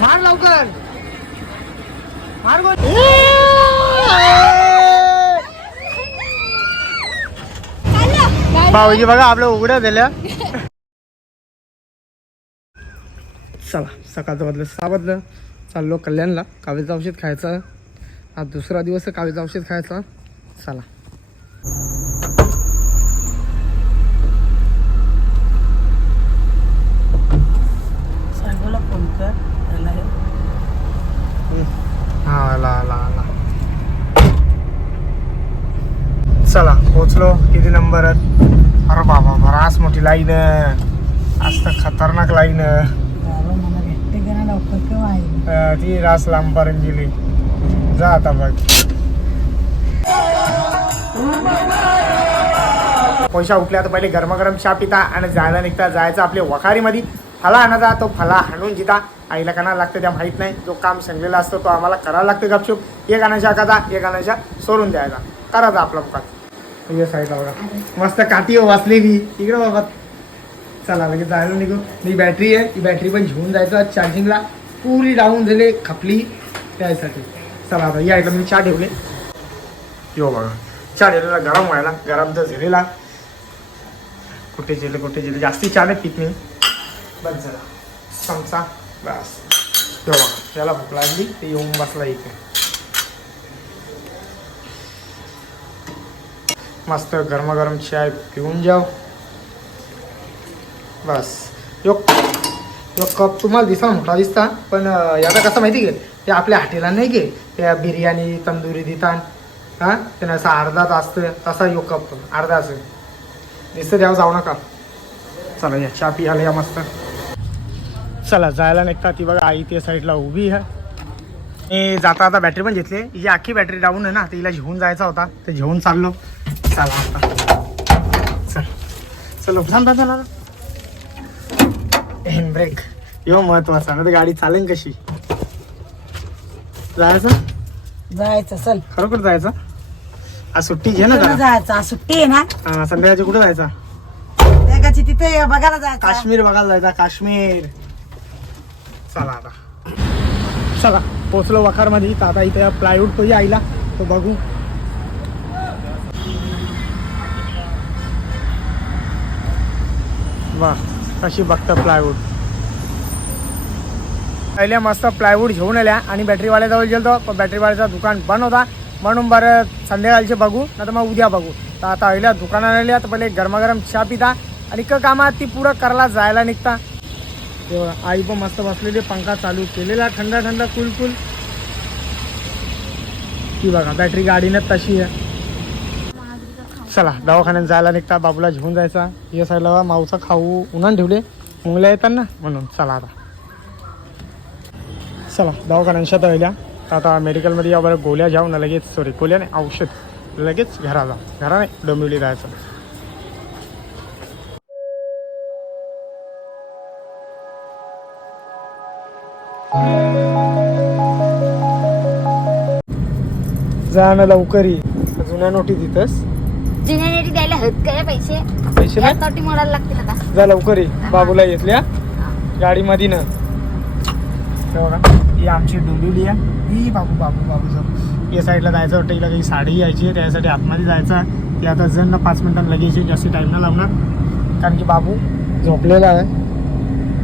मार लवकर. मार गोल. भाऊजी बघा आपलं उघड्या दिल्या चला सकाळचं बदलं. सहा बदलं. चाललो कल्याणला. कावेचं औषध खायचं. आज दुसरा दिवस कावेचं औषध खायचा. चला सांगोला फोन कर त्याला हे हा आला आला आला चला पोचलो. किती नंबर अरे बाबा बराच मोठी लाईन आज तर खतरनाक लाईन ती रास लांबपर्यंत गेली. जा आता बघ. पैसा उठल्या तर पहिले गरमागरम चहा पिता आणि जायला निघता. जायचं आपल्या वखारीमध्ये. फला आणायचा तो फला हाणून जिता. आईला काना लागतं त्या माहीत नाही. जो काम सांगलेला असतो तो आम्हाला करावा लागतं गपचूप. एक आणायच्या एखादा एक आणायच्या सोडून द्यायचा. करायचा आपला मुखात ये साईडला बघा. मस्त काठी हो, वाचलेली. इकडे बाबा. चला लगेच जायला निघू. ही बॅटरी आहे. ही बॅटरी पण घेऊन जायचं चार्जिंगला पुरी डाऊन झाले खपली. त्यासाठी. चला आता या इकडं मी चहा ठेवले. यो बघा. चहा ठेवलेला गरम व्हायला. गरम तर झालेला. कुठे जेले कुठे जेले जास्ती चहा नाही पित मी. बस जरा. चमचा बस. यो त्याला भूक लागली ते येऊन बसला इथे. मस्त गरमागरम चाय पिऊन जाव. बस. यो यो कप तुम्हाला दिसा मोठा दिसता पण अं, याचा कसं माहिती घे ते आपल्या हॉटेला नाही घे त्या बिर्याणी तंदुरी देतात हां? त्यानं असं अर्धा तास तसा यो कप अर्धा असं. दिसतं द्यावं जाऊ नका. चला या चहा पियाला या मस्त. चला जायला निघता ती बघा आई त्या साईडला उभी आहे. मी जाता आता बॅटरी पण घेतली हिची अख्खी बॅटरी डाऊन आहे ना तिला घेऊन जायचा होता. ते घेऊन चाललो. चला आता. चल. चलो थांब थांब हँड ब्रेक यो महत्त्वाचा. ना गाडी चालेल कशी? जायचं? जायचं चल. खरोखर जायचं? आज सुट्टी घे ना जरा. जायचं? आज सुट्टी आहे ना? हा, संध्याकाळची कुठं जायचा? तिथे बघायला जायचं. काश्मीर बघायला जायचा. काश्मीर. चला आता. चला पोचलो वखारमध्ये. तर आता इथे प्लायवूड तो आईला. तो बघू. वा कशी बघतं प्लायवूड पहिल्या मस्त प्लायवूड घेऊन आल्या आणि बॅटरीवाल्याजवळ गेलो पण बॅटरीवाल्याचं दुकान बंद होता. म्हणून बरं संध्याकाळचे बघू नाही तर मग उद्या बघू. तर आता पहिल्या दुकानात आल्या तर पहिले गरमागरम चहा पिता. आणि क कामात ती पुरं करायला जायला निघता. तेव्हा बघा, आई पण मस्त बसलेली पंखा चालू केलेला थंडा थंड कुल कुल ती बघा बॅटरी गाडीनं तशी आहे. चला दवाखान्यात जायला निघता बाबूला घेऊन जायचा. या साईडला माऊचा खाऊ उन्हान ठेवले. मुंगल्या येतात ना म्हणून चला आता. चला दवाखान्यात शेत तर आता मेडिकलमध्ये या बरं गोळ्या घ्यावं ना लगेच. सॉरी गोळ्या नाही औषध. लगेच घरा जा घरा नाही डोंबिवली जायचं. जा ना लवकर ये. जुन्या नोटी तिथंच जुन्या नेटी द्यायला हत काय पैसे. पैसे नाही? तोटी मोडायला लागतील आता. जा लवकर ये. बाबूला येतल्या गाडीमध्ये ना. हे बघा ही आमची डोंबिवली आहे. ही बाबू बाबू बाबूचं या साईडला जायचं वाटतं. हिला काही साडी यायची आहे. त्यासाठी आतमध्ये जायचं ती आता जण ना पाच मिनिटांनी लगेच येईल, जास्त टाईम नाही लावणार कारण की बाबू झोपलेला आहे.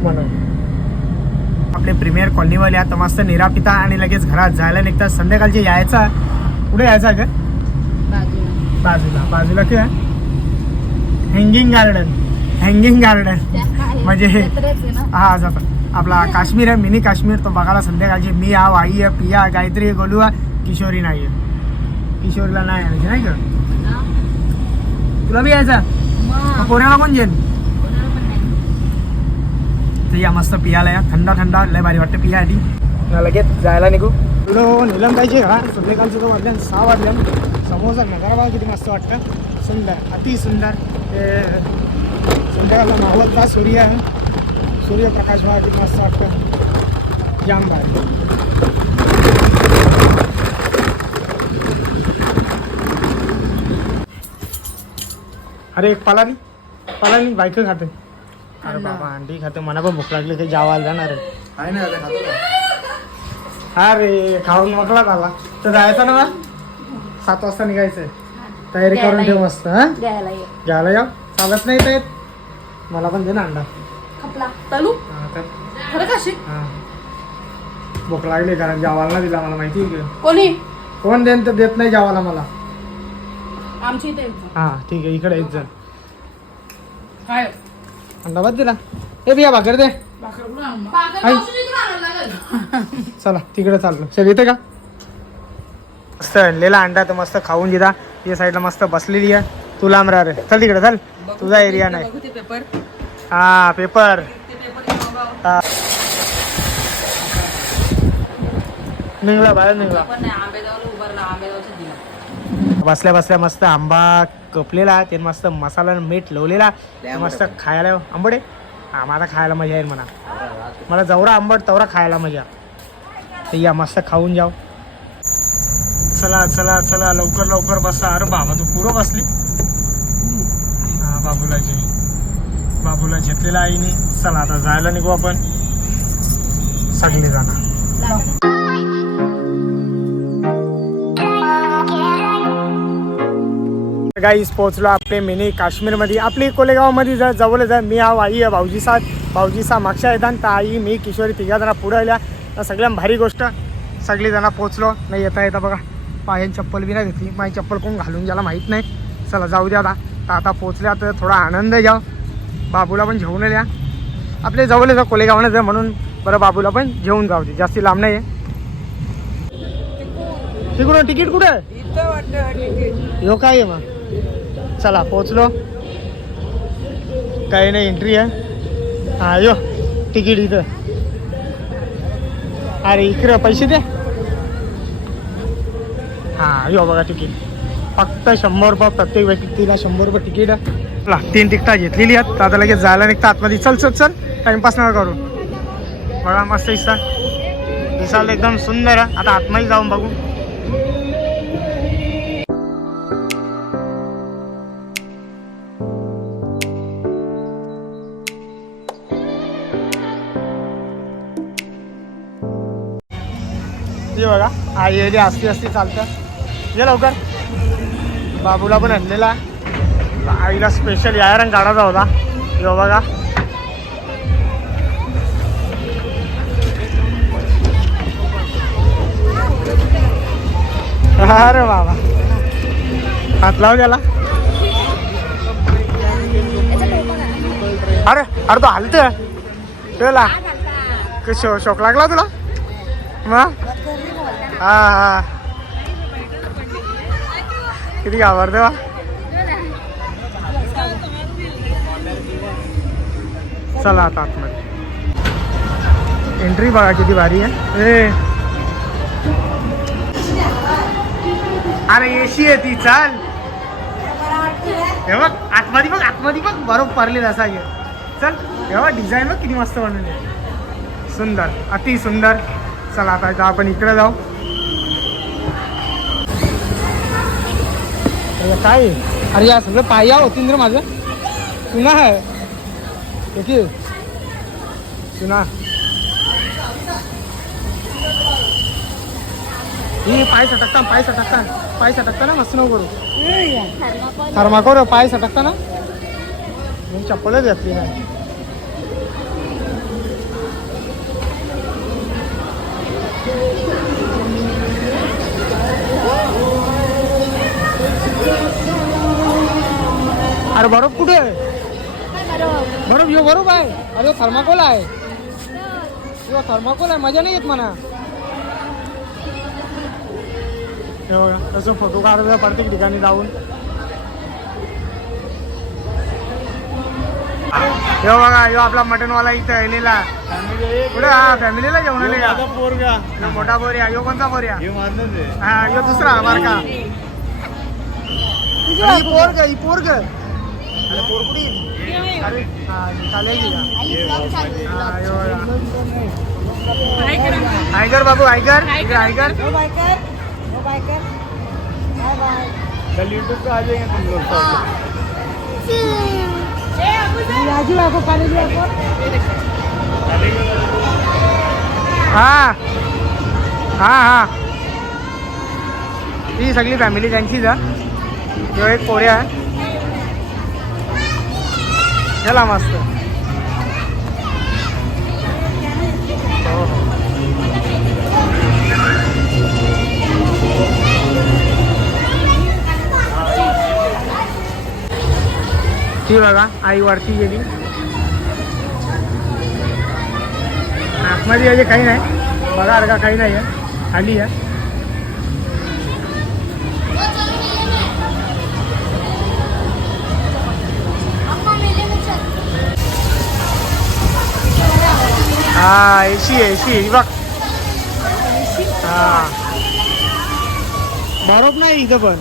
म्हणून. आपले प्रीमियर कॉलनीवाले आता मस्त निरा पिता आणि लगेच घरात जायला निघतात. संध्याकाळचे यायचा. कुठे यायचा का बाजूला. बाजूला काय हँगिंग गार्डन हँगिंग गार्डन म्हणजे हे- हा जाता आपला काश्मीर आहे मिनी काश्मीर. तो बघायला संध्याकाळची. मी आव आई आहे पिया गायत्री गोलू आहे किशोरी नाही आहे किशोरीला नाही आणायची नाही का. तुला बी यायचा? कोणाला कोण जेन नाही. तर या मस्त पियाला या. थंड थंड लय भारी वाटतं पिया आधी. लगेच जायला निघू. तुला निलम पाहिजे हा. संध्याकाळचं तो वाजल्या सहा वाजल्या समोसा नगारा बघा किती मस्त वाटतं. सुंदर अति सुंदर. ते संध्याकाळचा मावळता सूर्य आहे. सूर्यप्रकाश बघा किती मस्त वाटतं. जाम भारी. अरे एक पालानी पालानी बायक खाते. अरे बाबा अंडी खाते मला पण भूक लागली काही जेवायला जाणार आहे. आहे ना आता खातो ना. अरे खाऊन मोकळा झाला. तर जायचं ना? सात वाजता निघायचंय. तयारी करून ठेव. मस्त हा? द्यायला ये. घ्यायला या. चालत नाही येत मला पण दे ना अंडा. खपला. तलू? हा, तर खरं काशी हा. भूक लागली कारण जेवायला नाही दिला मला माहिती आहे का? कोणी? कोण देन तर देत नाही जेवायला मला. आमची इथे हा ठीक आहे इकडे येत जा. काय? अंडा बाद दिला. ए बिया भाकर दे. चला तिकडे चाललो. सर येते का? मस्त आणलेला अंडा तर मस्त खाऊन घेता या साईडला मस्त बसलेली आहे. तू लांब राहा रे. चल तिकडे चल. तुझा एरिया नाही. पेपर हा पेपर. निघला बाहेर निघला. बसल्या बसल्या मस्त आंबा कपलेला ते मस्त मसाला आणि मीठ लावलेला मस्त खायला. हा मला खायला मजा येईल म्हणा. मला जवरा आंबट तवरा खायला मजा. तर या मस्त खाऊन जाऊ. चला चला चला लवकर लवकर बसा. अरे बाबा तू पुरं बसली? हा बाबूलाची बाबूला घेतलेला आईने. चला आता जायला निघू आपण. सगळे जाणार गाईस पोहोचलो आपले मिनी काश्मीरमध्ये. आपली कोलेगावमध्ये जर जवळच आहे मी हा आई आहे भाऊजी साथ भाऊजी सा मागच्या येतात तर आई मी किशोरी तिघा जणा पुढे आल्या तर सगळ्यात भारी गोष्ट. सगळी जणं पोहोचलो. नाही येता येता बघा. पायान चप्पल बी नाही घेतली. माझी चप्पल कोण घालून ज्याला माहीत नाही. चला जाऊ द्या आता. तर आता पोहोचल्या तर थोडा आनंद घ्या. बाबूला पण घेऊन या आपले जवळच आहे कोलेगावनंच आहे म्हणून. बरं बाबूला पण घेऊन जाऊ दे. जास्ती लांब नाही आहे तिकडून तिकीट कुठं? आहे काय आहे मग? चला पोचलो काही नाही एंट्री आहे. हा यो तिकीट इथं. अरे इकडं पैसे दे. हा यो बघा तिकीट फक्त शंभर रुपये प्रत्येक व्यक्तीला शंभर रुपये तिकीट आहे. तीन तिकटा घेतलेली आहेत. आता लगेच जायला निघता आतमध्ये चल चल चल. टाइमपास नका करू. बघा मस्त दिसता दिसायला एकदम सुंदर आहे. आता आतमध्ये जाऊन बघू. आई येली असती असती चालतं. ये लवकर. बाबूला पण आणलेला. आईला स्पेशल या रंग काढायचा होता. यो बघा. अरे बाबा. हात लाव त्याला अरे अरे तो हलते. शो शोक लागला तुला? मग? हा हा. किती घाबरते वा चला आता आतमध्ये. एंट्री बघा किती भारी आहे. ए. अरे एसी आहे ती चाल. हे बघ आतमध्ये बघ आतमध्ये बघ बरोबर पडलेला असा आहे चल हे डिझाईन बघ किती मस्त बनवली सुंदर अति सुंदर. चला आता आपण इकडे जाऊ. काय? अरे या सगळं पाया होतीन रे माझं. सुना आहे किती सुना. ही पाय सटकता पाय सटकता. पाय सटकता ना मस्त नको करू. थर्माकोर पाय सटकता ना. मी चप्पलच घातली नाही. अरे बरोबर कुठे? आहे बरोबर यो बरोबर आहे. अरे थर्माकोल आहे. यो थर्माकोल आहे मजा नाही येत म्हणा. हे बघा तसं फोटो काढायला प्रत्येक ठिकाणी जाऊन. हे बघा यो आपला मटनवाला इथं आलेला. पुढे हा? फॅमिलीला घेऊन आले का? पोरगा. यो मोठा बोरिया यो कोणता बोरिया हे हा यो दुसरा बारका ही पोरग ही पोरग. अरे पोर कुठे गेली? अरे हा ही चालेल की का? हा, यो बघा. आयकर बाबू आयकर। इकडे आयकर। ओ बायकर ओ बायकर। Bye bye. कल यूट्यूब पे आ जाएंगे तुम लोग सब। राजू बाबा पाणी हा। हा हा। ही सगळी फॅमिली त्यांचीच आहे ह्यो एक पोऱ्या आहे चला मस्त. हो हो ती बघा आई वरती गेली. आतमध्ये याचे काही नाही. बघा अर्धा काही नाही आहे आली आहे. हा एसी आहे बघ हा बरोबर नाही इथं पण.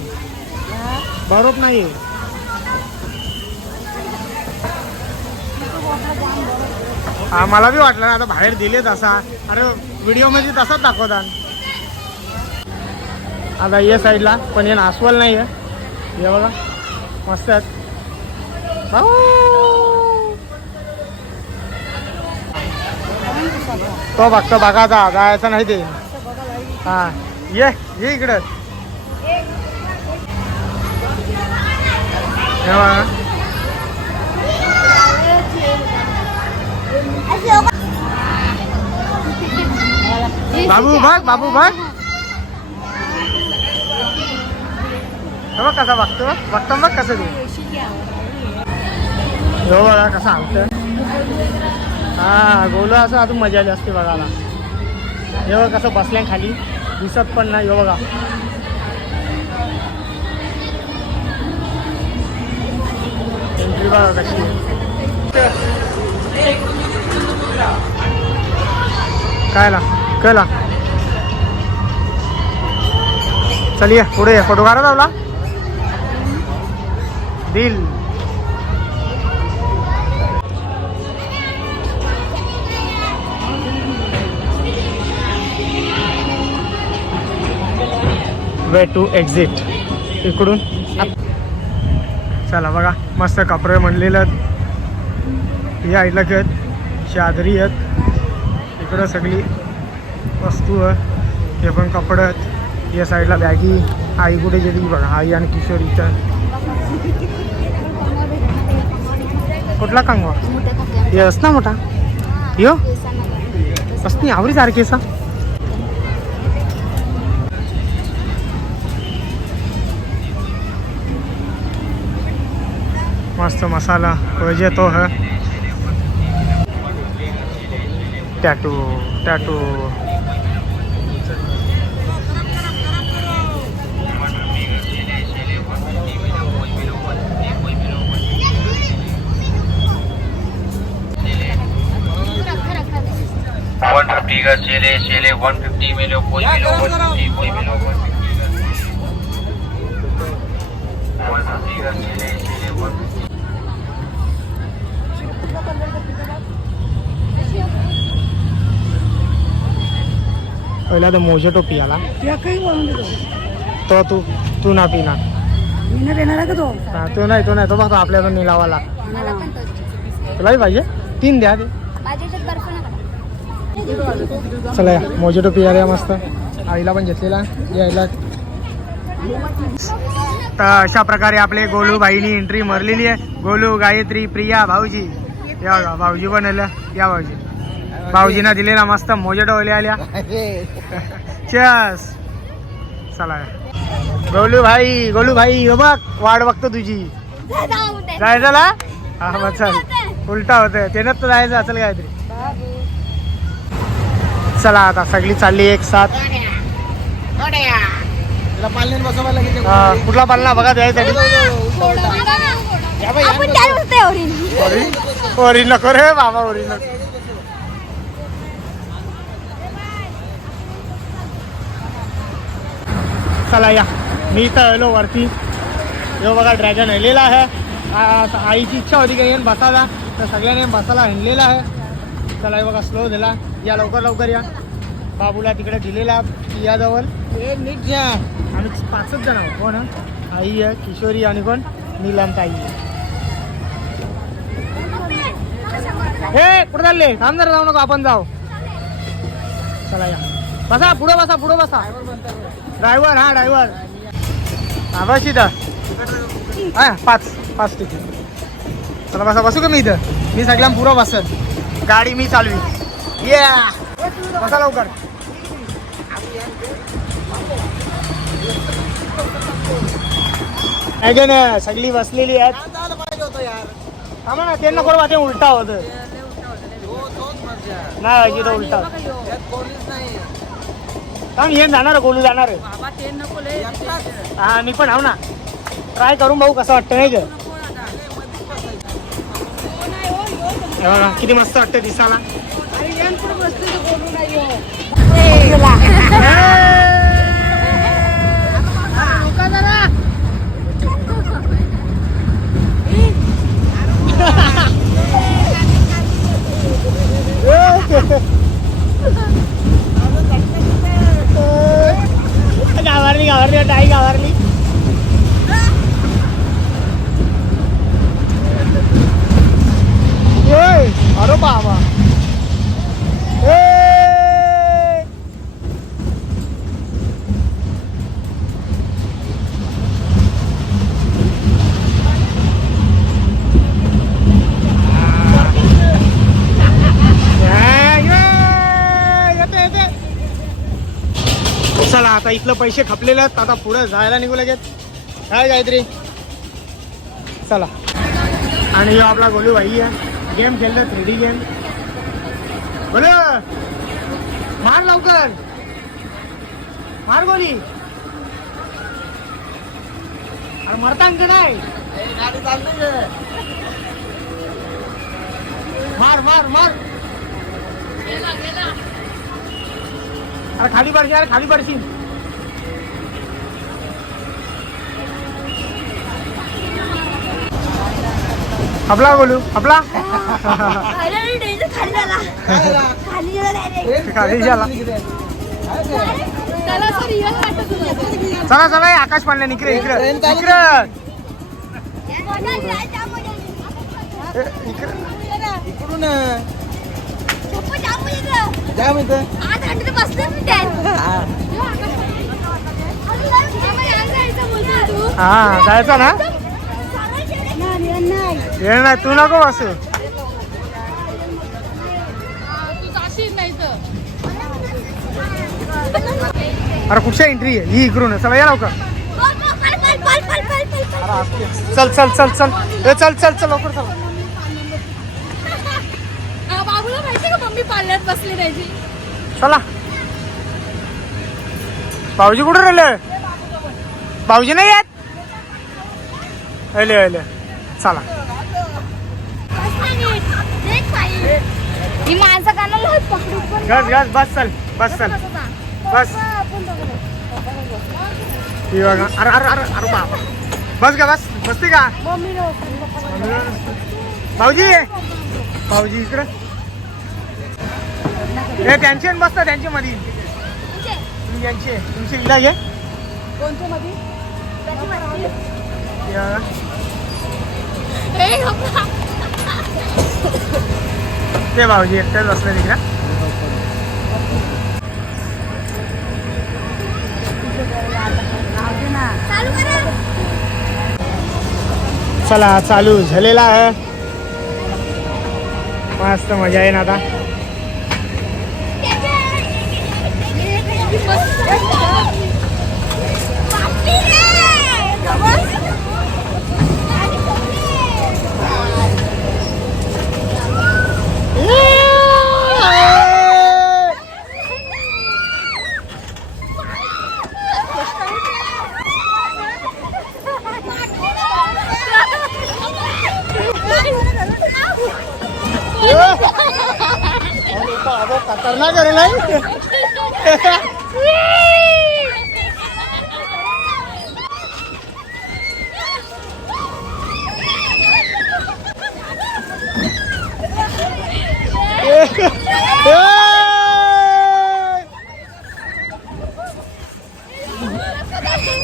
बरोबर नाही आहे हा मला बी वाटलं ना आता बाहेर दिले तसा अरे व्हिडिओमध्ये तसाच दाखवतात. आता ये साईडला पण हे नासवल नाही आहे बघा. मस्त आहेत. तो बघतो बघा आता जायचं नाही ते. हा. ये ये इकडं. हे बाबू बघ बाबू बघ. हे बघ कसा बघतो बघतो बघ कसं तू. बघा कसं आमचं हा गोलू असं अजून मजा आली असते बघायला. हे कसं बसल्या खाली. दिसत पण नाही हे बघा. एंट्री बघा कशी. काय ला कळला चल ये पुढे फोटो काढा लावला. दिल. वे टू एक्झिट इकडून. चला बघा मस्त कपडे म्हणलेलं आहेत. ही आईला आहेत चादरी आहेत. इकडं सगळी वस्तू आहे हे पण कपडे आहेत. या साईडला बॅगी आई कुठे गेली बघा आई आणि किशोर इथं. कुठला कांगवा? यस ना मोठा? यो? असती आवडी सारखीचा मस्त मसाला पाहिजे तो है। टॅटू टॅटू वन फिफ्टी का सेले सेले वन फिफ्टी में लो कोई भी लो वन फिफ्टी कोई भी लो वन फिफ्टी का वन फिफ्टी का पहिला तर मोजेटो पियाला काही बोलून देतो. तो तू तू ना पिना मी ना देणार आहे का तो? हा, तो नाही तो नाही तो फक्त आपल्याला निलावाला. मला पण तोच. तुलाही पाहिजे? तीन द्या ते. माझ्या याच्यात बर्फ नका चला या मोजेटो पियाला मस्त. आईला पण घेतलेला यायला तर अशा प्रकारे आपले गोलू बाईनी एंट्री मारलेली आहे. गोलू गायत्री प्रिया भाऊजी. या बघा भाऊजी पण आल्या या भाऊजी. भाऊजीना दिलेला मस्त मोजेटो ओल्या आल्या. चस चला. गोलू भाई गोलू भाई हो बघ वाट बघतो तुझी. जायचं ना हा मग चल. उलटा होतंय. त्यानं तर जायचं असेल काहीतरी. चला आता सगळी चालली एक साथ. कुठला पालना बघा द्यायसाठी ओरी नको रे बाबा ओरी नको. चला या मी इथं आलो वरती. जो बघा ड्रॅगन आणलेला आहे. आईची इच्छा होती की येऊन बसायला. तर सगळ्यांनी बसायला आणलेला आहे. चला बघा स्लो दिला या लवकर लवकर या. बाबूला तिकडे दिलेला याजवळ. नीट घ्या आम्ही पाचच जण आहोत हो कोण आई आहे किशोरी आणि कोण? नीलम आई आहे. हे कुठे चालले? थांब जरा जाऊ नको आपण जाऊ. चला या. बसा पुढे बसा पुढे बसा. ड्रायव्हर हा ड्रायव्हर हा बस इथं हा पाच पाच तिथे चला बसा बसू का मी इथं? मी सगळ्या पुरं बसत गाडी मी चालवी. या बसा लवकर. ऐका ना सगळी बसलेली आहेत. थांबा ना ते नको वाटे उलटा होत नाही उलटा कारण हे जाणार गोलू जाणार. हा मी पण हाव ना. ट्राय करून भाऊ कसं वाटतं नाही का? हे बघा, किती मस्त वाटतं दिसायला. હરવી ટાઈગ આવવાની ઓય અરો બાવા. इथलं पैसे खपलेले आहेत आता पुढे जायला निघू लगेच. काय काहीतरी चला. आणि यो आपला गोलू भाई आहे. गेम खेळलं थ्री डी गेम बोल मार लवकर. मार गोली. अरे मरतांक का नाही मार मार मार. अरे खाली पडशील अरे खाली पडशील. आपला बोलू? आपला? खाली झाला. चला चला आकाश पांडे इकडे. इकडे इकडे हा जायचं ना? येणार नाही तू नको बसू. अरे कुठच्या एंट्री आहे? ही इकडून चला या लवकर. चल चल चल चल. ए चल चल चल लवकर चल. चला. भाऊजी कुठे राहिले? भाऊजी नाही येत? आले आले. चला. घस घस बस चल बस चल. बस हे अरे अरे अरे अरे बाप. बस का बस. बसते का? भाऊजी. भाऊजी इकडं. हे त्यांचे बसत त्यांच्या मध्ये यांचे तुमची इलाज घे. कोणत्या मध्ये ते भाऊजी एकट्याच बसले तिकडं. चला चालू झालेला आहे. मस्त मजा येईन आता. खतरनाक आहे नाही?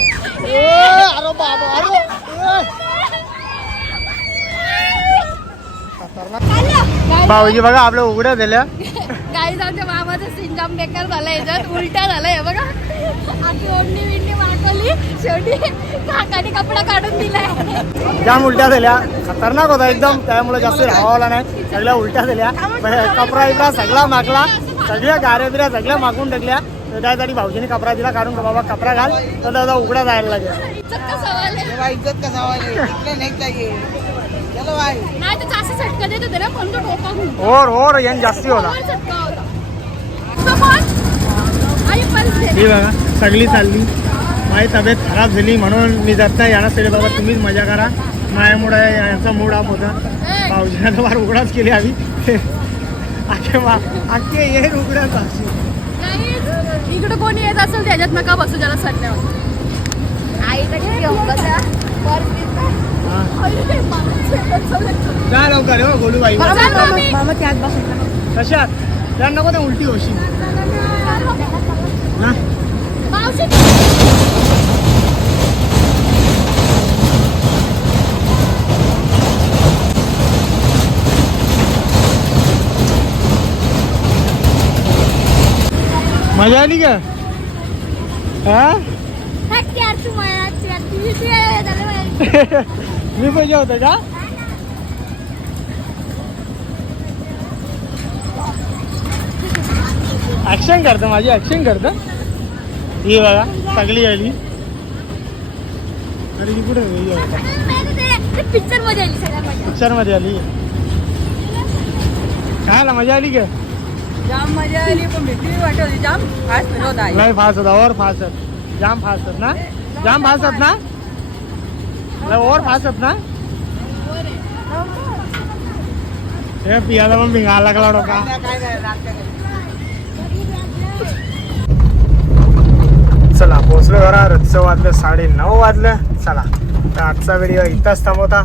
अरे बाबा अरे! खतरनाक. भाऊजी बघा आपलं उघड्या दिल्या सिंजाम बेकार झालं याच्यात उलटा झालाय. बघा. आधी ओढणी विंडी मागवली. शेवटी काकाने कपडा काढून दिलाय. जाम उलट्या दिल्या खतरनाक होता एकदम. त्यामुळे जास्त राहावला नाही. सगळ्या उलट्या दिल्या कपडा इपडा सगळा मागला. सगळ्या गाऱ्या बिऱ्या सगळ्या मागून टाकल्या. तर त्यासाठी भाऊजीने कपडा दिला. काढून बाबा कपडा घाल. तर दादा उघडा जायला लागेल. इज्जत का सवाल आहे? इज्जत का सवाल है इतने नहीं चाहिए चलो भाई नाही तर जास्त झटका देत होते ना. तो ओर यान जास्ती होता. ही बघा सगळी चालली माझी तब्येत खराब झाली म्हणून मी जात नाही याना बाबा तुम्हीच मजा करा माझ्यामुळे यांचा मूड ऑफ होता तर फार उघडाच केली आम्ही अखे अख्खे ये उघड्याच अशी नाही इकडे कोणी येत असेल त्याच्यात नका बसू ज्याला. हा. चल. जा लवकर हो गोलूबाई. कशात त्या नको ते उलटी होशी हा? मजा आली का? हा. मी पाहिजे होतं का? ऍक्शन करतं माझी ऍक्शन करतं. ही बघा सगळी आली. अरे ही कुठे पिक्चरमध्ये आली पिक्चरमध्ये आली. काय आला मजा आली का? जाम मजा आली पण भीती वाटत होती. जाम फास्ट आहे लय फास्ट होता ओव्हर फास्ट होत. जाम फास्ट होत ना? जाम फास्ट होत ना? ओव्हर फास्ट होत ना? हे पियाला पण भिंगा लागला डोका. काय काय पोहोचलो घरा रथचं वाजलं साडे नऊ वाजलं. चला तर आजचा व्हिडिओ इथंच थांबवता.